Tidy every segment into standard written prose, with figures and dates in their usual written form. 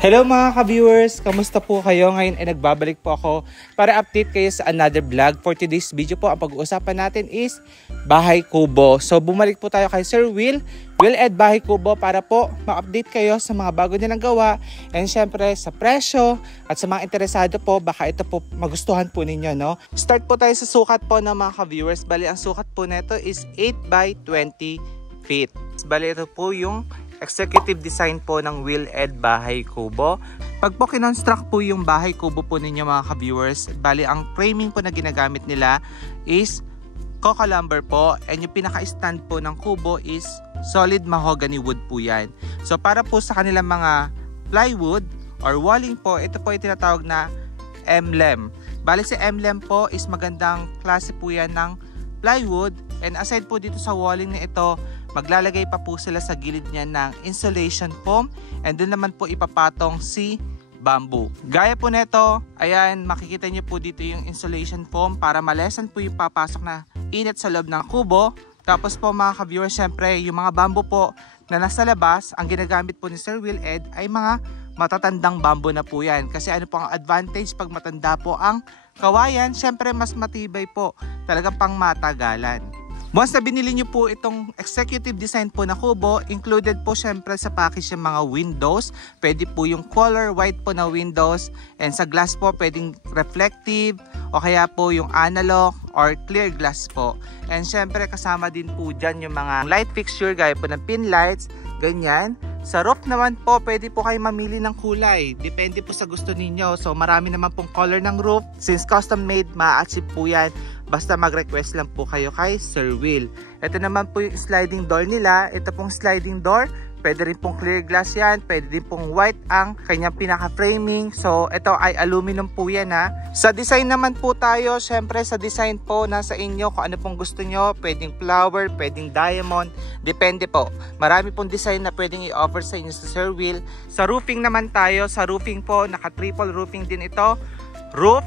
Hello mga ka-viewers! Kamusta po kayo? Ngayon ay nagbabalik po ako para update kayo sa another vlog. For today's video po, ang pag-uusapan natin is Bahay Kubo. So bumalik po tayo kay Sir Will Ed Bahay Kubo para po ma-update kayo sa mga bago nilang gawa. And syempre sa presyo at sa mga interesado po, baka ito po magustuhan po ninyo. No? Start po tayo sa sukat po ng mga ka-viewers. Bali ang sukat po nito is 8 by 20 feet. Bali ito po yung executive design po ng Will Ed Bahay Kubo. Pag po kinonstruct po yung Bahay Kubo po ninyo mga ka-viewers, bali ang framing po na ginagamit nila is coca lumber po, and yung pinaka-stand po ng kubo is solid mahogany wood po yan. So para po sa kanilang mga plywood or walling po, ito po yung tinatawag na emblem. Bali si emblem po is magandang klase po yan ng plywood, and aside po dito sa walling na ito, maglalagay pa po sila sa gilid niya ng insulation foam, and doon naman po ipapatong si bamboo. Gaya po nito, ayan, makikita niyo po dito yung insulation foam para malesan po yung papasok na init sa loob ng kubo. Tapos po mga ka-viewers, syempre yung mga bamboo po na nasa labas, ang ginagamit po ni Sir Will Ed ay mga matatandang bamboo na po yan. Kasi ano po ang advantage pag matanda po ang kawayan, syempre mas matibay po, talagang pang matagalan. Once na binili nyo po itong executive design po na kubo, included po syempre sa package yung mga windows. Pwede po yung color white po na windows, and sa glass po pwedeng reflective o kaya po yung analog or clear glass po. And syempre kasama din po dyan yung mga light fixture gaya po ng pin lights, ganyan. Sa roof naman po, pwede po kayo mamili ng kulay. Depende po sa gusto ninyo. So marami naman pong color ng roof. Since custom made, ma-achieve po yan. Basta mag-request lang po kayo kay Sir Will. Ito naman po yung sliding door nila. Ito pong sliding door, pwede rin pong clear glass yan. Pwede din pong white ang kanyang pinaka-framing. So ito ay aluminum po yan ha. Sa design naman po tayo, syempre sa design po nasa inyo kung ano pong gusto nyo. Pwedeng flower, pwedeng diamond. Depende po. Marami pong design na pwedeng i-offer sa inyo sa Sir Will. Sa roofing naman tayo. Sa roofing po, naka-triple roofing din ito. Roof,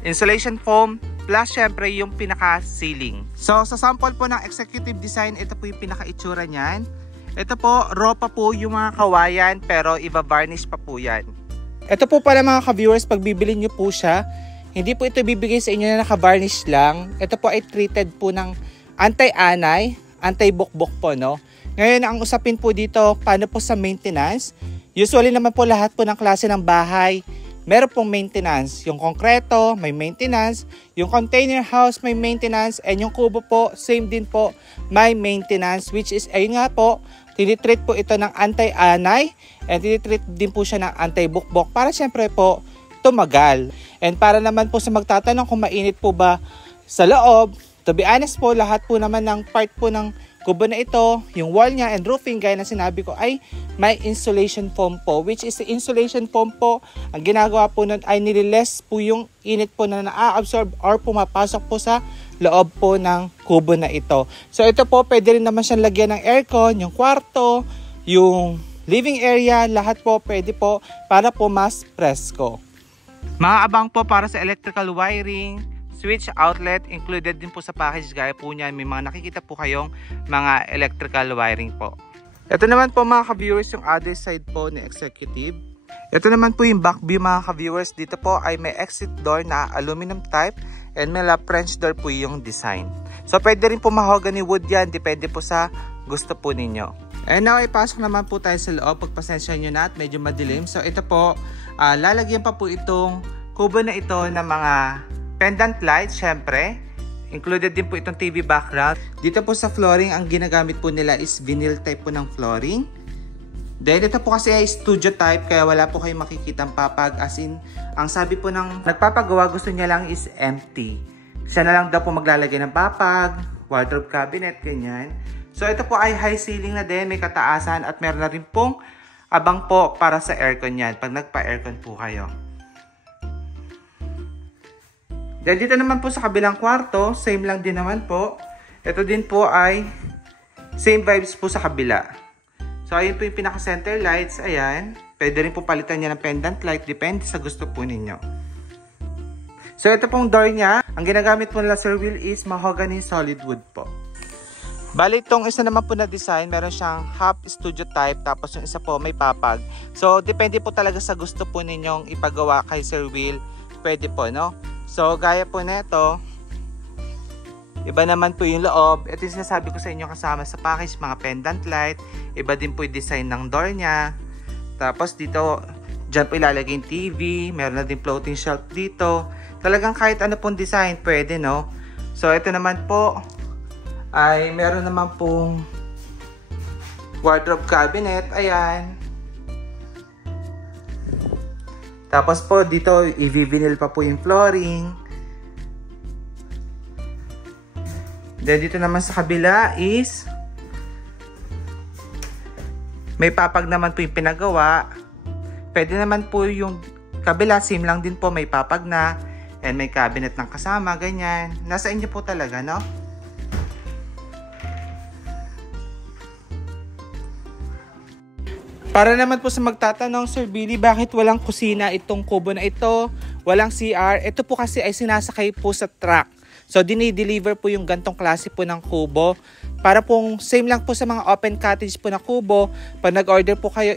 insulation foam, plus syempre yung pinaka-ceiling. So sa sample po ng executive design, ito po yung pinaka-itsura niyan. Ito po, raw pa po yung mga kawayan, pero iba-varnish pa po yan. Ito po pala mga ka-viewers, pag bibili nyo po siya, hindi po ito bibigay sa inyo na naka-varnish lang. Ito po ay treated po ng anti-anay, anti-bukbok po, no? Ngayon, ang usapin po dito, paano po sa maintenance? Usually naman po lahat po ng klase ng bahay, meron pong maintenance. Yung konkreto, may maintenance. Yung container house, may maintenance. And yung kubo po, same din po, may maintenance. Which is, ayun nga po, tinitreat po ito ng anti-anay. And tinitreat din po siya ng anti-bukbok para syempre po tumagal. And para naman po sa magtatanong kung mainit po ba sa loob, to be honest po, lahat po naman ng part po ng kubo na ito, yung wall niya and roofing, gaya na sinabi ko, ay may insulation foam po. Which is the insulation foam po, ang ginagawa po nun ay nililes po yung init po na na-absorb or pumapasok po sa loob po ng kubo na ito. So ito po, pwede rin naman siyang lagyan ng aircon, yung kwarto, yung living area, lahat po pwede po para po mas presko. Maaabang po para sa electrical wiring, switch outlet, included din po sa package. Gaya po niyan, may mga nakikita po kayong mga electrical wiring po. Ito naman po mga ka-viewers yung other side po ni executive. Ito naman po yung back view mga ka-viewers. Dito po ay may exit door na aluminum type, and may French door po yung design. So pwede rin po mahogany wood yan, depende po sa gusto po ninyo. And now ipasok naman po tayo sa loob. Pagpasensya nyo na at medyo madilim. So ito po, lalagyan pa po itong kubo na ito ng mga pendant lights, syempre. Included din po itong TV background. Dito po sa flooring, ang ginagamit po nila is vinyl type po ng flooring. Then ito po kasi ay studio type, kaya wala po kayong makikitang papag. As in, ang sabi po ng nagpapagawa, gusto niya lang is empty. Siya na lang daw po maglalagay ng papag, wardrobe cabinet, ganyan. So ito po ay high ceiling na din, may kataasan, at meron na rin pong abang po para sa aircon yan, pag nagpa-aircon po kayo. Then dito naman po sa kabilang kwarto, same lang din naman po. Ito din po ay same vibes po sa kabila. So ayun po yung pinaka-center lights, ayan. Pwede rin po palitan niya ng pendant light, depende sa gusto po ninyo. So ito pong door niya, ang ginagamit po nila Sir Will is mahogany solid wood po. Bali, itong isa naman po na design, meron siyang half studio type, tapos yung isa po may papag. So, depende po talaga sa gusto po ninyong ipagawa kay Sir Will. Pwede po, no? So, gaya po nito, iba naman po yung loob. Ito yung sinasabi ko sa inyo kasama sa package, mga pendant light. Iba din po yung design ng door niya. Tapos dito, dyan po ilalagay yung TV. Meron na din floating shelf dito. Talagang kahit ano pong design, pwede, no? So, ito naman po, ay meron naman pong wardrobe cabinet. Ayan. Tapos po dito i-vinyl pa po yung flooring. Then dito naman sa kabila is may papag naman po yung pinagawa. Pwede naman po yung kabila, same lang din po, may papag na. And may cabinet ng kasama, ganyan. Nasa inyo po talaga, no? Para naman po sa magtatanong, Sir Billy, bakit walang kusina itong kubo na ito? Walang CR? Ito po kasi ay sinasakay po sa truck. So, dinideliver po yung gantong klase po ng kubo. Para pong same lang po sa mga open cottage po na kubo. Pag nag-order po kayo,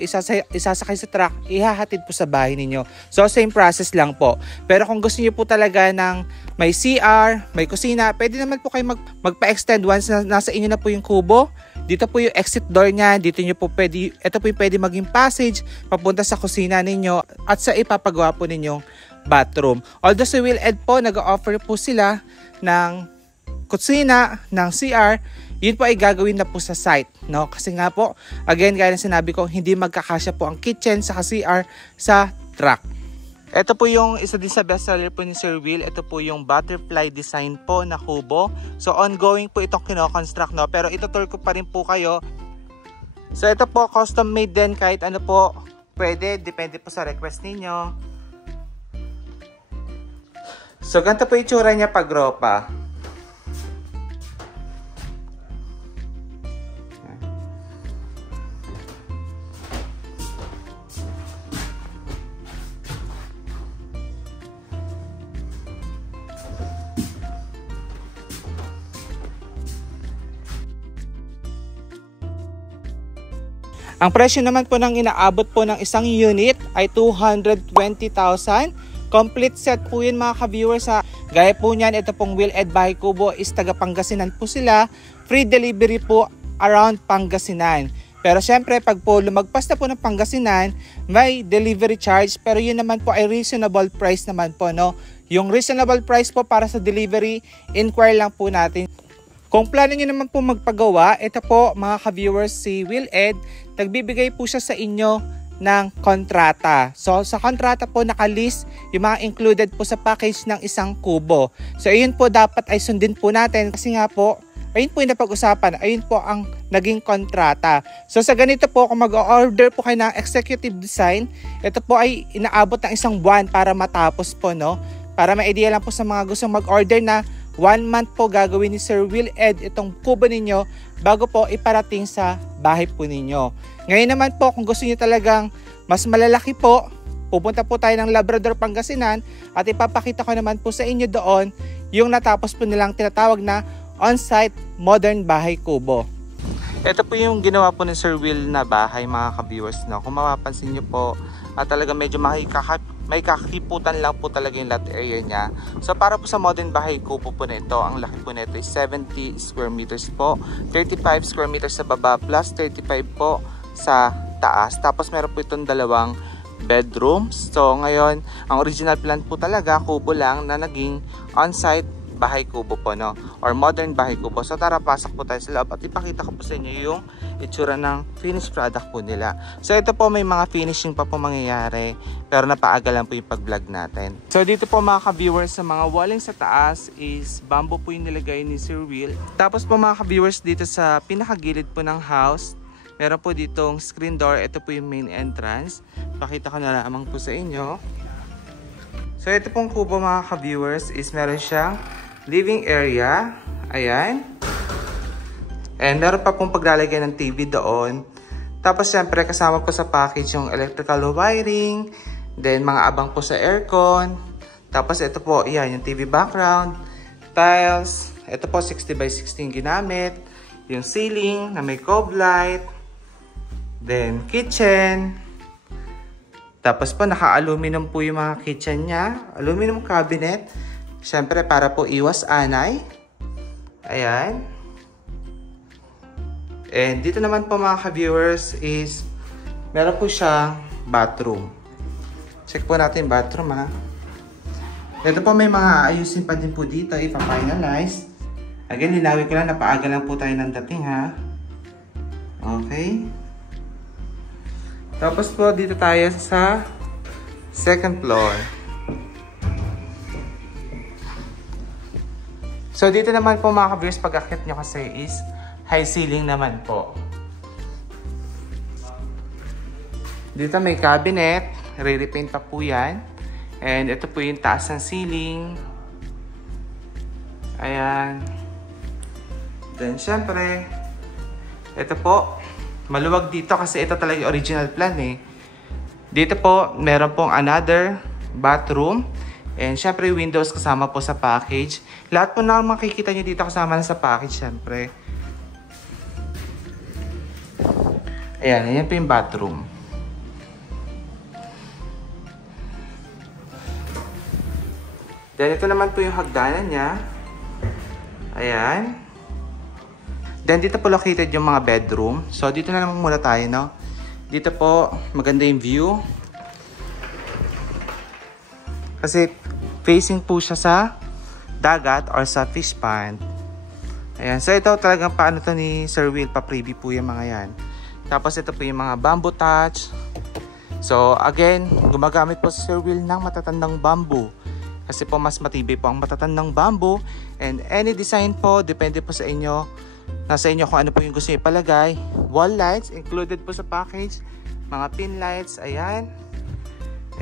isasakay sa truck, ihahatid po sa bahay ninyo. So, same process lang po. Pero kung gusto niyo po talaga ng may CR, may kusina, pwede naman po kayo magpa-extend once na nasa inyo na po yung kubo. Dito po yung exit door niya, dito nyo po pwede, ito po yung pwede maging passage papunta sa kusina ninyo at sa ipapagawa po ninyong bathroom. Although sa Will Ed po, nag-offer po sila ng kusina, ng CR, yun po ay gagawin na po sa site, no? Kasi nga po, again, gaya ng sinabi ko, hindi magkakasya po ang kitchen sa CR sa truck. Ito po yung isa din sa bestseller po ni Sir Will. Ito po yung butterfly design po na kubo. So ongoing po itong kino-construct, no? Pero itutur ko pa rin po kayo. So ito po custom made din, kahit ano po pwede. Depende po sa request ninyo. So ganito po itsura niya pag ropa. Ang presyo naman po ng inaabot po ng isang unit ay 220,000. Complete set po yun mga ka-viewers ha. Gaya po niyan, ito pong Will Ed Bahay Kubo is taga Pangasinan po sila. Free delivery po around Pangasinan. Pero syempre pag po lumagpas na po ng Pangasinan, may delivery charge. Pero yun naman po ay reasonable price naman po, no? Yung reasonable price po para sa delivery, inquire lang po natin. Kung plano nyo naman po magpagawa, ito po mga ka-viewers, si Will Ed, nagbibigay po siya sa inyo ng kontrata. So sa kontrata po nakalist yung mga included po sa package ng isang kubo. So ayun po dapat ay sundin po natin kasi nga po, ayun po yung napag-usapan, ayun po ang naging kontrata. So sa ganito po, kung mag-order po kayo ng executive design, ito po ay inaabot ng isang buwan para matapos po, no? Para ma-idea lang po sa mga gustong mag-order na 1 month po gagawin ni Sir Will Ed itong kubo ninyo bago po iparating sa bahay po ninyo. Ngayon naman po, kung gusto niyo talagang mas malalaki po, pupunta po tayo ng Labrador, Pangasinan at ipapakita ko naman po sa inyo doon yung natapos po nilang tinatawag na on-site modern bahay kubo. Ito po yung ginawa po ni Sir Will na bahay mga ka-viewers, no? Kung mapapansin niyo po, talaga medyo may kakiputan lang po talaga yung lot area niya. So para po sa modern bahay kubo po nito, ang laki po nito is 70 square meters po, 35 square meters sa baba plus 35 po sa taas. Tapos meron po itong dalawang bedrooms. So ngayon, ang original plan po talaga kubo lang na naging on-site bahay kubo po, no? Or modern bahay kubo. So tara, pasok po tayo sa loob at ipakita ko po sa inyo yung itsura ng finished product po nila. So ito po, may mga finishing pa po mangyayari, pero napaaga lang po yung pag-vlog natin. So dito po mga ka-viewers, sa mga walling sa taas is bamboo po yung nilagay ni Sir Will. Tapos po mga ka-viewers, dito sa pinakagilid po ng house, meron po ditong screen door. Ito po yung main entrance. Pakita ko na lamang po sa inyo. So ito pong kubo mga ka-viewers is meron siyang living area. Ayan. And meron pa pong paglalagay ng TV doon. Tapos syempre kasama po sa package yung electrical wiring. Then mga abang po sa aircon. Tapos ito po, yan, yung TV background. Tiles. Ito po 60 by 16 ginamit. yung ceiling na may cove light. Then, kitchen. Tapos po, naka-aluminum po yung mga kitchen niya. Aluminum cabinet. Siyempre, para po iwas anay. Ayan. And dito naman po mga ka-viewers is meron po siyang bathroom. Check po natin yung bathroom ha. Ito po may mga ayusin pa din po dito. Ipa-finalize. Again, linawin ko lang. Napaaga lang po tayo ng dating ha. Okay. Tapos po dito tayo sa second floor. So dito naman po mga ka-viewers, pag-akit nyo kasi is high ceiling naman po. Dito may cabinet, re-repaint pa po yan. And ito po yung taas ng ceiling. Ayan. Then syempre, ito po, maluwag dito kasi ito talaga yung original plan eh. Dito po, meron pong another bathroom. And syempre, windows kasama po sa package. Lahat po na makikita nyo dito kasama na sa package syempre. Ayan, ayan po yung bathroom. Then ito naman po yung hagdanan niya. Ayan. Then dito po located yung mga bedroom. So dito na naman muna tayo, no? Dito po, maganda yung view. Kasi facing po siya sa dagat or sa fish pond. Ayan. So ito talagang paano to ni Sir Will, pa-preview po yung mga yan. Tapos ito po yung mga bamboo touch. So again, gumagamit po si Sir Will ng matatandang bamboo. Kasi po mas matibay po ang matatandang bamboo. And any design po, depende po sa inyo. Nasa inyo kung ano po yung gusto nyo ipalagay. Wall lights, included po sa package. Mga pin lights, ayan.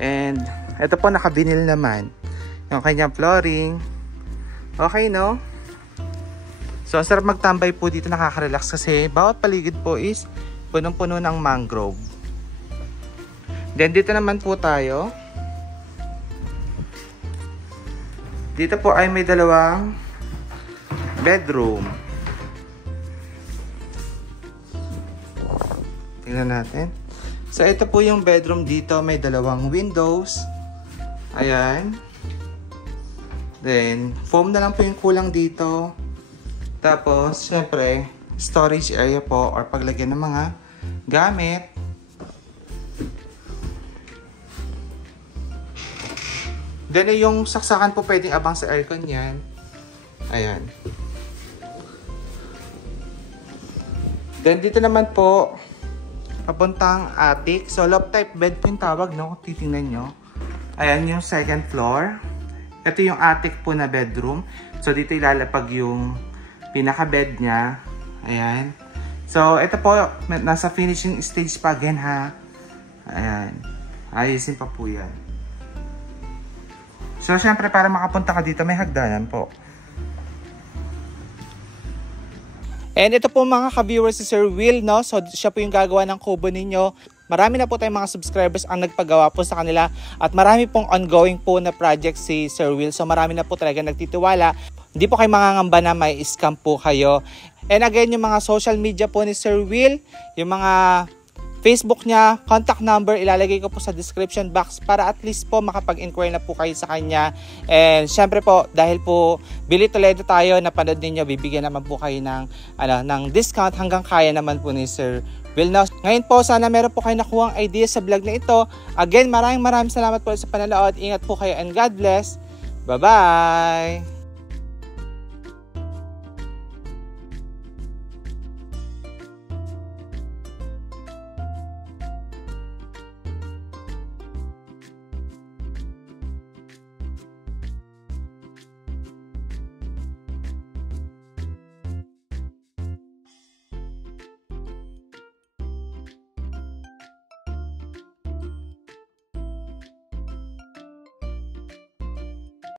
And ito po naka-vinyl naman. Yung kanyang flooring. Okay, no? So, ang sarap magtambay po dito, nakaka-relax kasi bawat paligid po is punong-puno ng mangrove. Then, dito naman po tayo. Dito po ay may dalawang bedroom. Tingnan natin. So, ito po yung bedroom dito. May dalawang windows. Ayan. Then, foam na lang po yung kulang dito. Tapos, syempre, storage area po or paglagyan ng mga gamit. Then, yung saksakan po pwedeng abang sa aircon yan. Ayan. Then, dito naman po, papuntang attic. So, loft type bed po yung tawag, no? Titingnan nyo. Ayan yung second floor. Ito yung attic po na bedroom. So, dito ilalapag yung pinaka-bed niya. Ayan. So, ito po, nasa finishing stage pa again, ha? Ayan. Ayusin pa po yan. So, syempre, para makapunta ka dito, may hagdanan po. And ito po mga ka-viewers si Sir Will, no? So, siya po yung gagawa ng kubo ninyo. Marami na po tayong mga subscribers ang nagpagawa po sa kanila. At marami pong ongoing po na project si Sir Will. So, marami na po talaga nagtitiwala. Hindi po kayo mangangamba na may scam po kayo. And again, yung mga social media po ni Sir Will, yung mga Facebook niya, contact number, ilalagay ko po sa description box para at least po makapag-inquire na po kayo sa kanya. And syempre po, dahil po Billy Toledo tayo, napanood ninyo, bibigyan naman po kayo ng, ng discount hanggang kaya naman po ni Sir Will. Now, ngayon po, sana meron po kayo nakuhang idea sa vlog na ito. Again, maraming salamat po sa panonood. Ingat po kayo and God bless. Bye-bye!